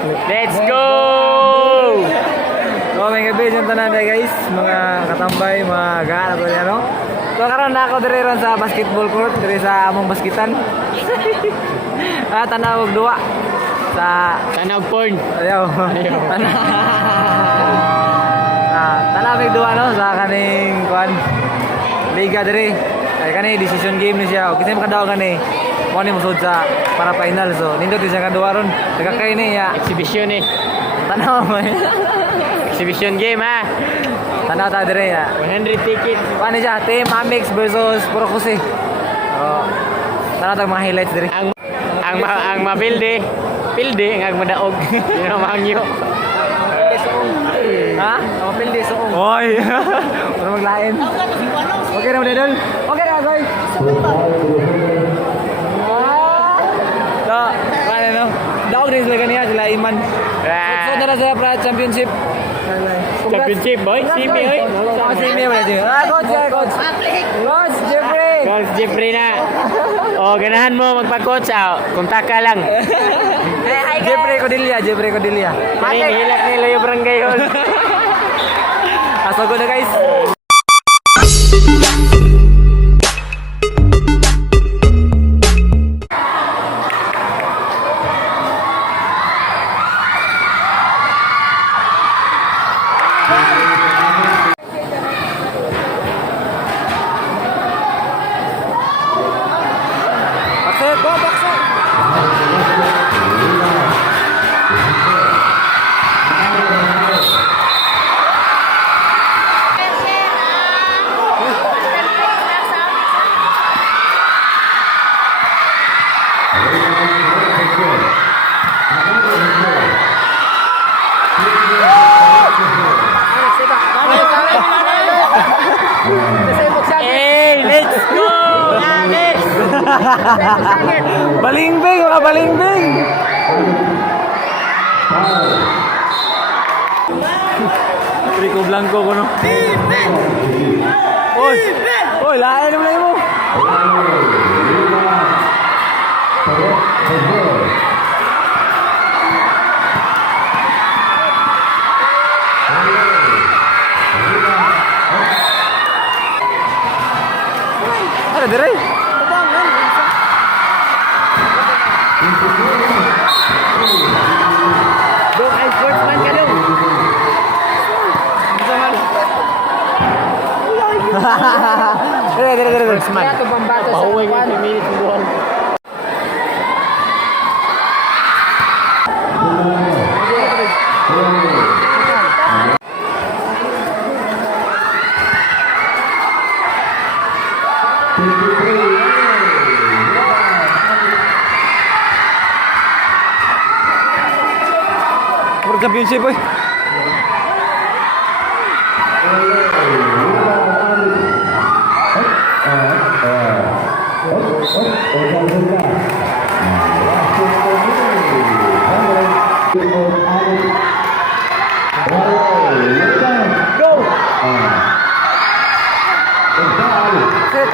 Let's go! So may gabi yung tanan guys, mga katambay, mga gaan ako yan, no? So karon na ako dire ron sa basketball court, dire sa among basketan. Tanawag duwa sa Tanawag porn. ayaw. Tanawag duwa no sa kaning kuan liga dire. Kay kani decision game ni siya. Kasi makadaw kani. Mo ni musud sa para final, so nindot siya kaduwa ron. Daga kay ni ya Exhibition eh. tanaw mo. Exhibition game ha. Tanaw ta dire ya. 100 tickets. Ano siya? Team Amex versus Puro Jose. Oh. Tanaw ta mga highlights dire. Ang mapilde. Pilde ang madaog. Yun ang mahangyo. Ha? Ang pilde suong. Oy. Para maglain. Okay na mo Dedol. Okay na guys. So, ano no? Daog din sila kaniya sila Iman. So na sila para championship. Championship boy. Simi oy. Simi wala din. Coach, coach. Coach Jeffrey. Coach Jeffrey na. Oh, ganahan mo magpa-coach kontak ka lang. Jeffrey Codilia. Hilak nila yung barangay hall. Asago na guys. Bakit? Go, bakit? Hey, let's go! Alex! Balingbing, mga balingbing! Rico Blanco ko no. Oy! Oy, lain naman mo. Ada dire. Dong, ay sportsman ka dong. Dire. Sportsman. Pahuwag yung 2 minutes mo doon. World Championship boy. Go! Set.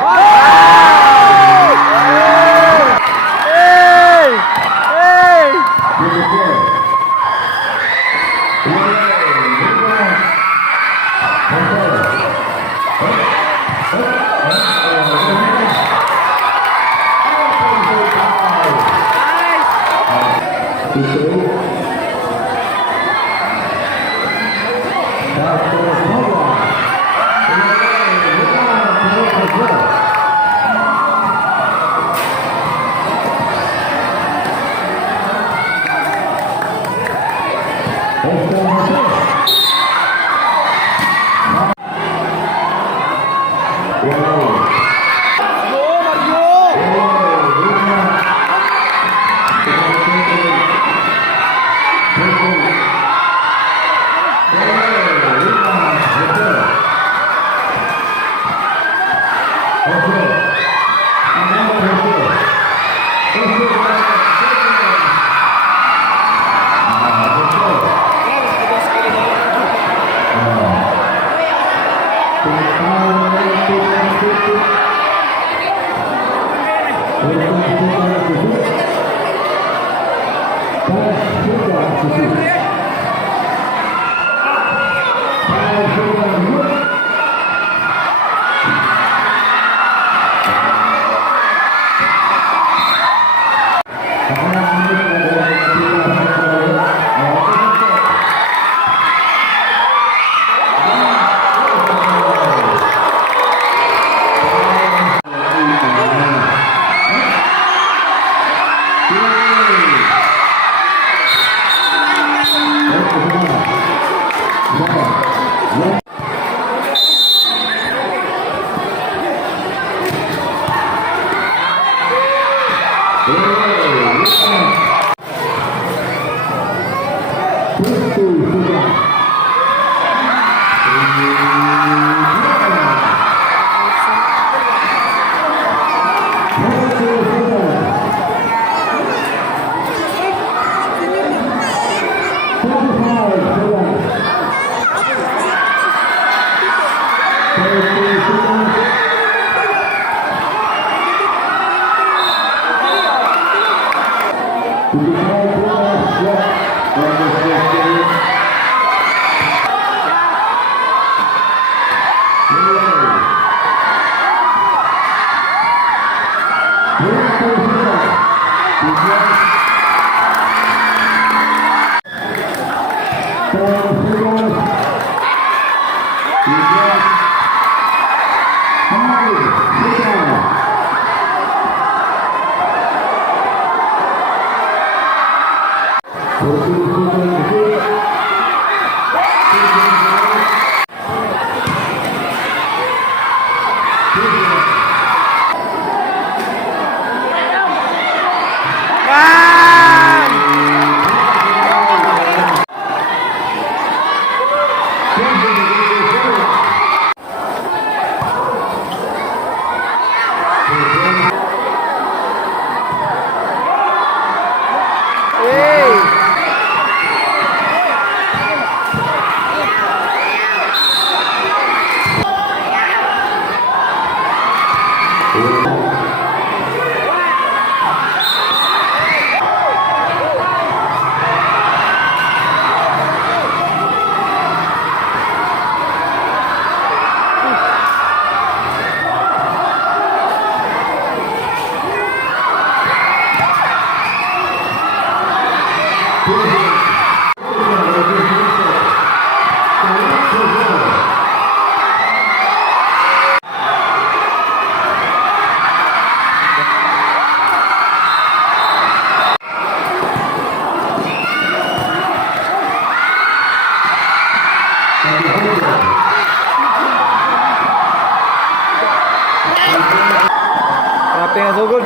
Grabe nga sugod.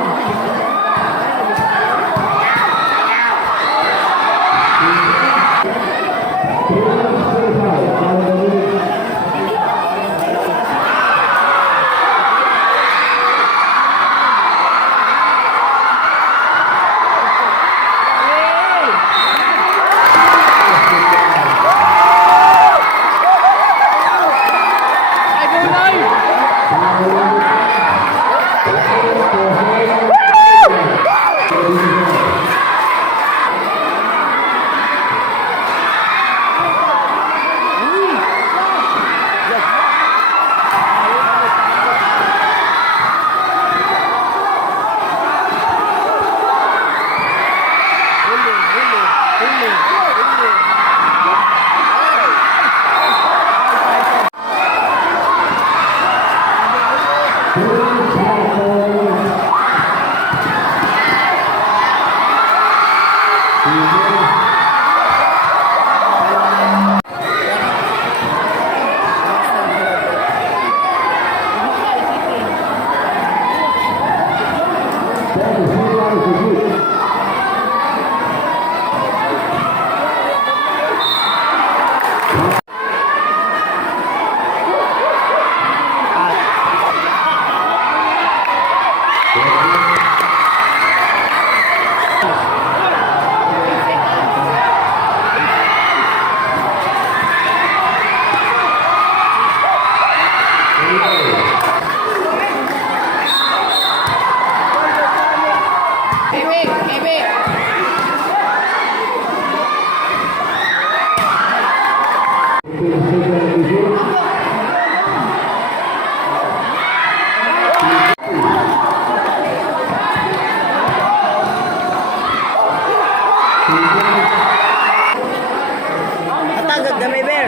Matagag na may bear.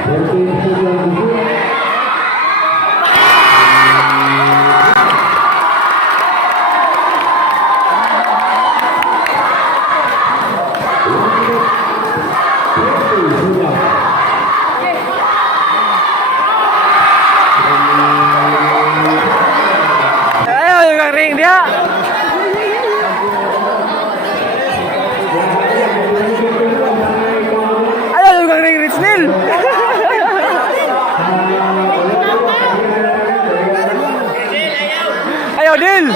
Ayaw yung ring dia. Ayaw yung ring Rich Nil. Ayaw Dil.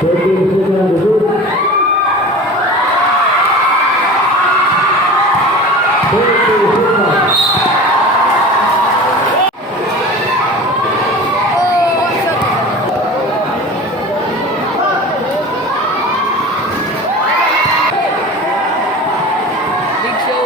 Kaya dito ba? Big show.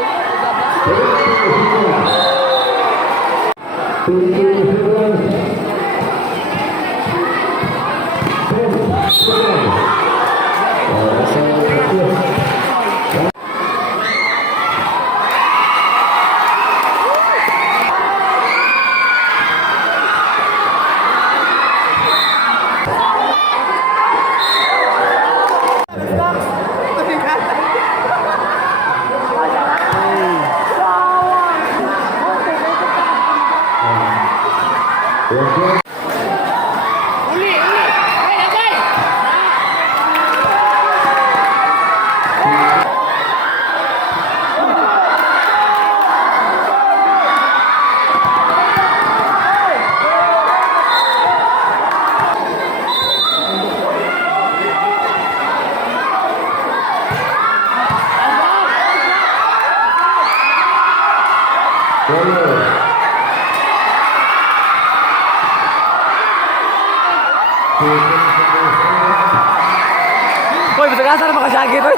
Hoy, bisa kasar makasakit. Hoy.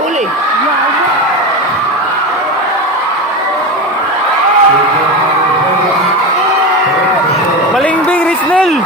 Uli. Malingbing Rich Nil.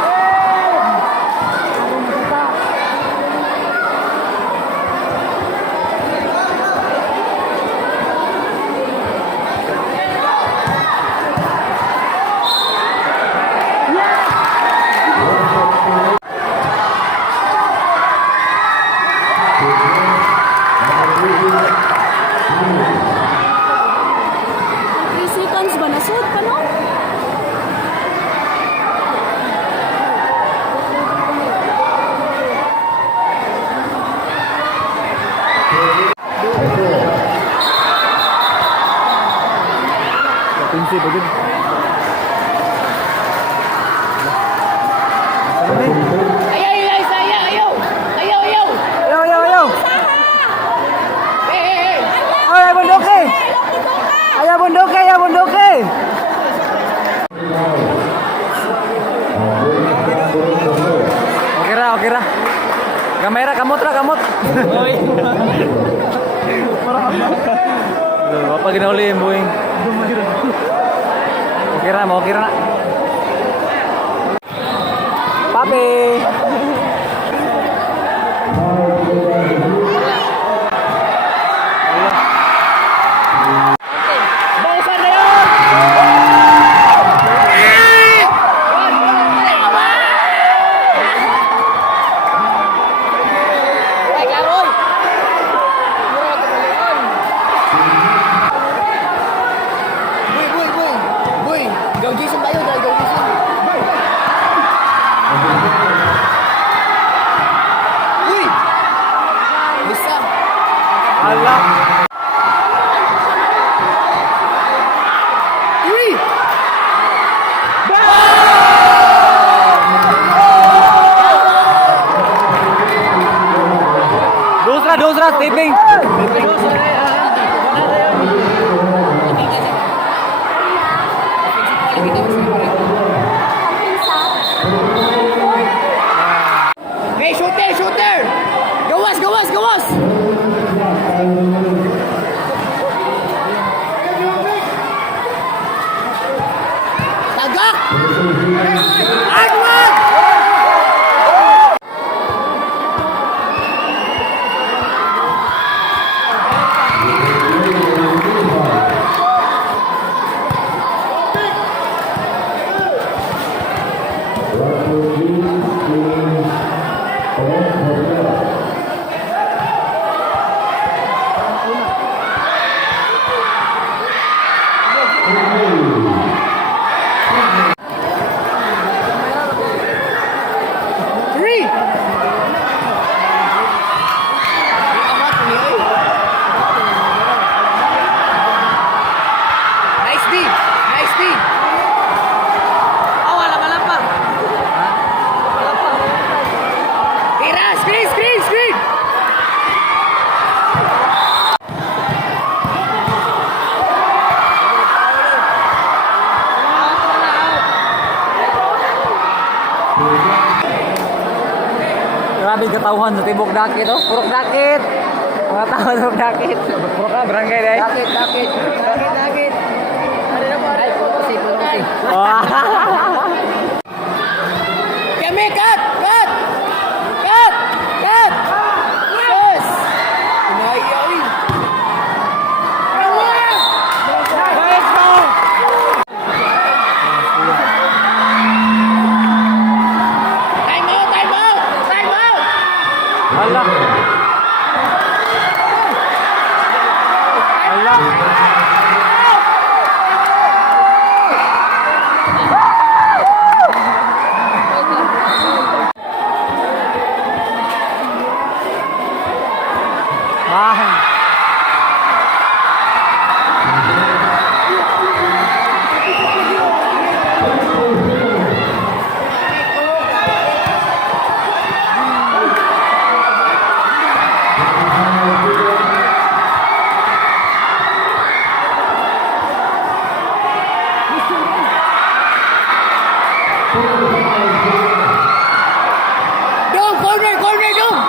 Seconds ba nasud pa no? Pinsi pa din. Ayaw. Ayaw. Ay, bundoke. Ayaw bundoke. Okay ra. Kamera kamot. Bapak ginuli yung buwing. Okay ra. Papi. Bausan na yun! Ay, Karoy! Mura ka tumayon. Ala. Three. Dusra, taping. Hey, shooter! Gawas! Tagak! Agman! Three! Nice D! Oh, wala pa. Tira! Screen! Grabe katauhan sa tibok dakit, oh. Purok dakit. Mga tao sa dakit. Purok ka, barangay dahil. Dakit! Ano na po? Ay, puti. Kami, cut! Yes! Inayawi! Let's go! Time out! Ala. Mahal. Corner, dong!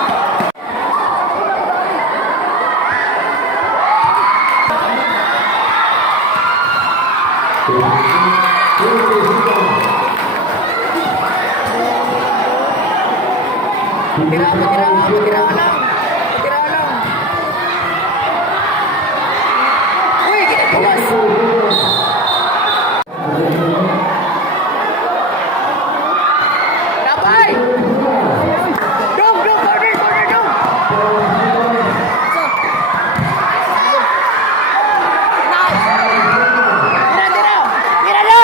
Patira lang. Uy, kita pulas. Rapay! Dong, corner, dong! Tira na!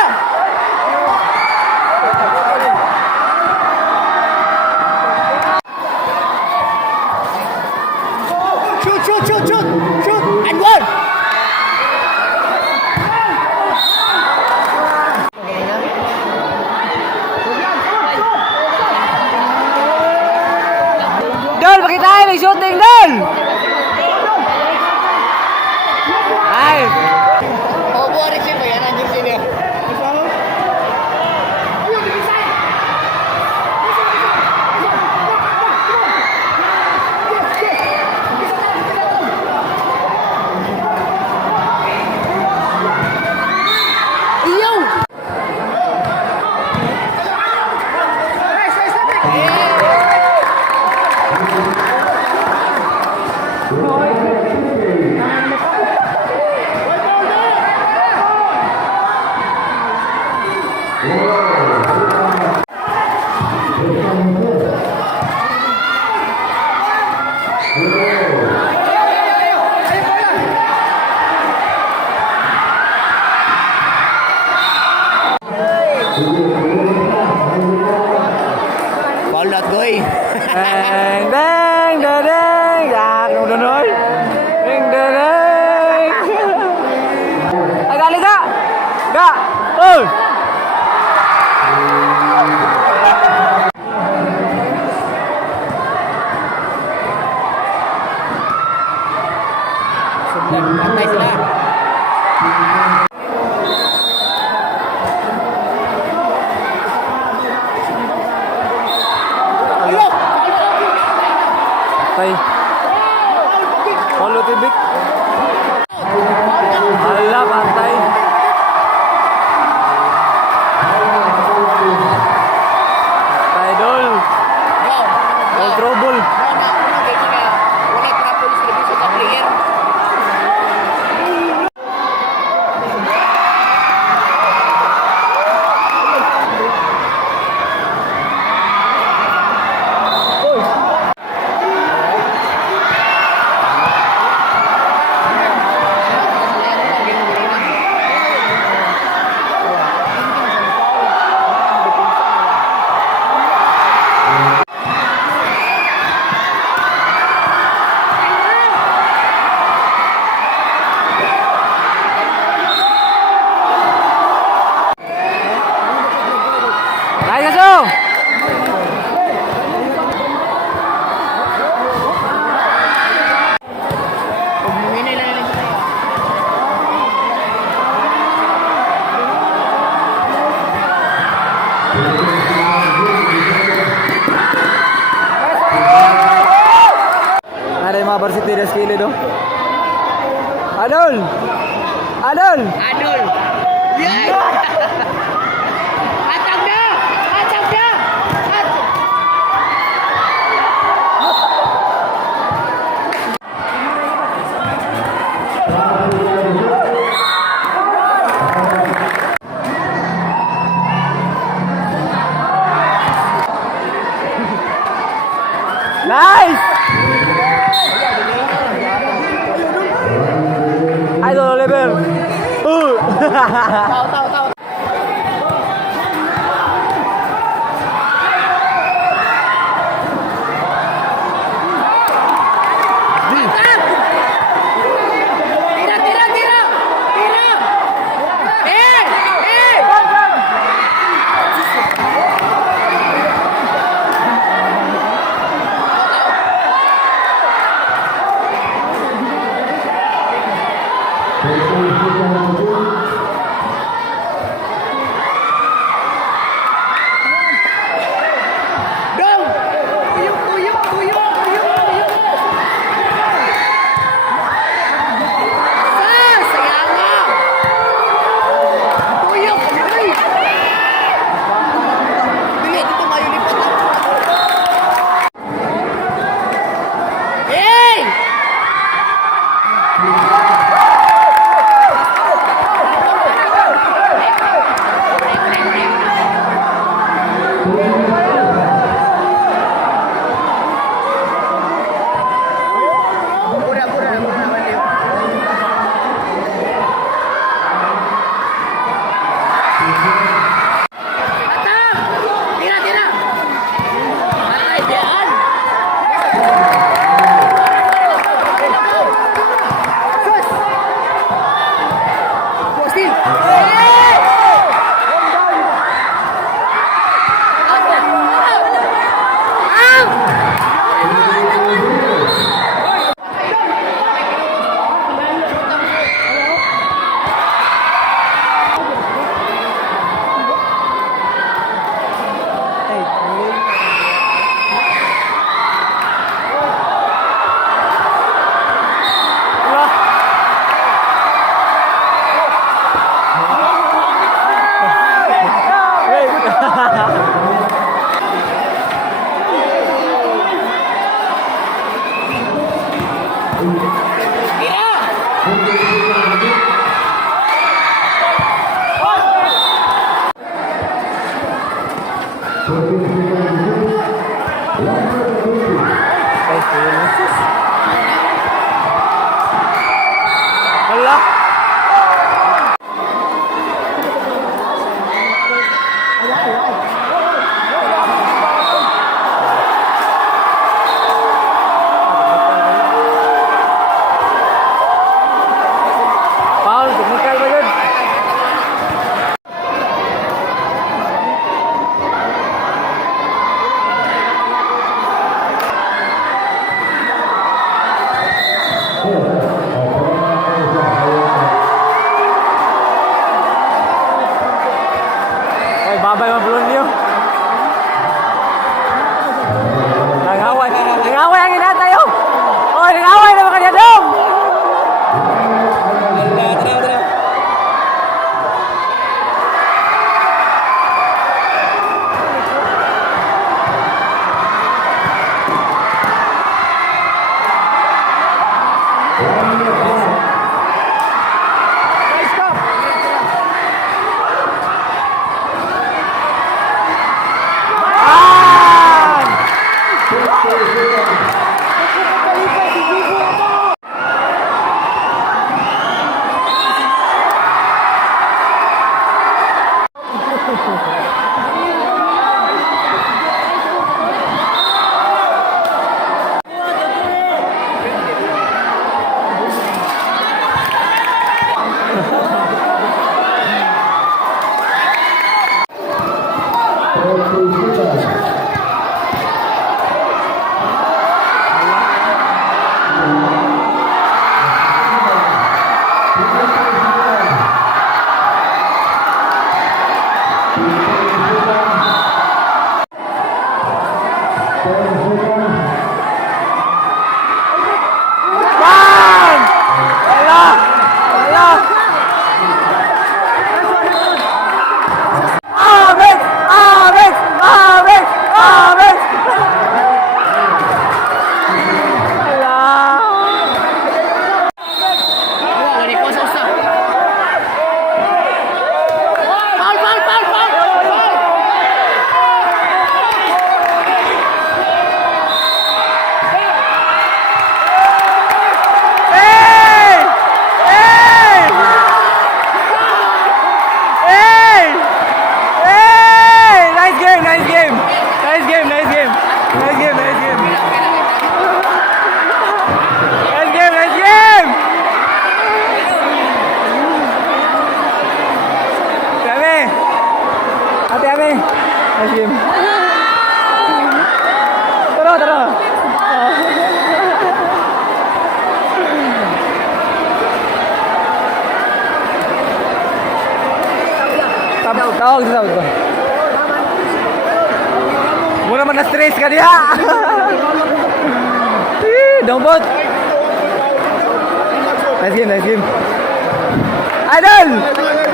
Pantay sila. Tay. Paulo Tibik. Hala, pantay. Tay, Dol. All trouble. Wala pa police service sa player. Ay, kaso! Ada yung mga varsity na skillet, oh. Adol! Adol! Adol. Atang na! Atang na! Nice! Idol level. Tao, tao, tao. Tira, tira, tira! Tira! Eh! Eh! Dong! Tuyok, tuyok, tuyok, tuyok, tuyok! Sayang nga! Tuyok! Uy! Dili, dito kayo lipat. Hey! Pura, pura, pura, baliw. Atang! Tira, tira! Atay, diyan! Sus! Postil! Hey! Hala. Paul, technical ba yun? Nice game. Tara, tara. Tawag sa ko. Muna man na-stress ka diha. Dongbot. Nice game, nice game. Idol!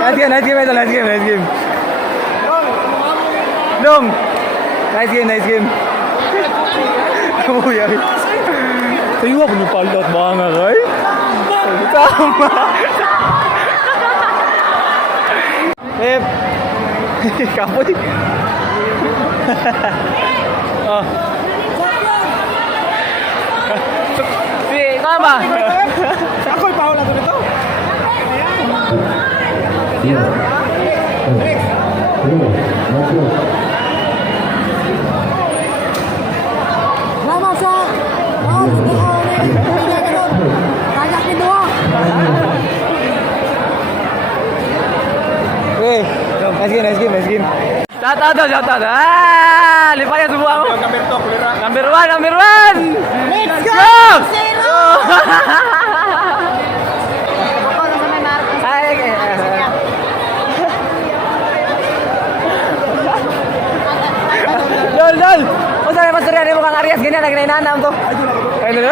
Nice game, nice game, idol, nice game, nice game. Dong! Nice game, nice game. Uy, ay. Tayo ako nipalot mga kay. Tama. Pep. Kapoy. Oh. Si, tama. Ako'y paula ko nito. Lama sa... Oh, hindi ko. Kajak ni dua. Okay. Nice game, nice game, nice game. Shout out, shout out. Ah, lipayan semua mo. Number 2, kulira. Number one, number one. Let's Go! Zero! Ako na sa may Marcos. Ay, okay. Dol, dol. O sa mas rin mo kang Arias ganyan nagnainanam to. Ay, dol.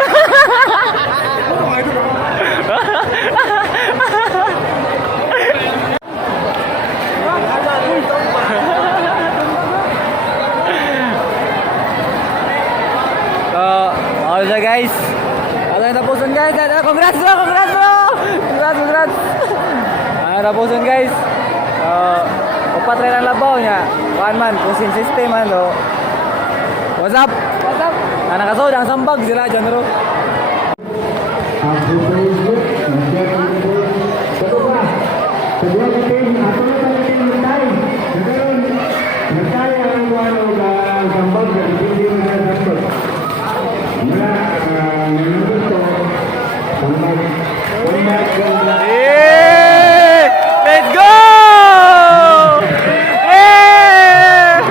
Oh, siya guys. Ano yung tapusan guys? Congrats bro! Congrats bro! Congrats, congrats! Ano tapusan guys? Upat rin ang labaw niya. One man, pushing system ano. What's up? What's up? Nakasod, ang sambag sila dyan bro. Yeah! Let's go! Yeah!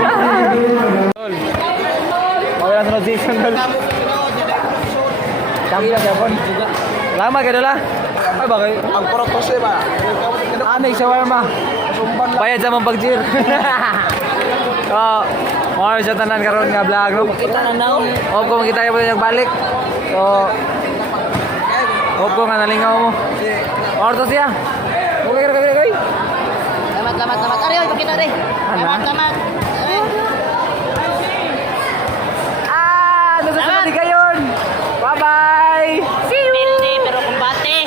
Okay lang sunod season dol. Kami lang yapon. Lama ka dola. Ay bakit? Ang purpose ba? Anay shawarma. Bayad sa mong pag-cheer. Mga sa tanan karon nga vlog no. Kita na now. Hope ko makita kayo nagbalik. So hope ko nga nalingaw mo. Orto siya. Okay ka kay. Lamat. Ari, pakita rin. Lamat. Nasa sunod kayon. Bye-bye. Pildi, pero kumbate.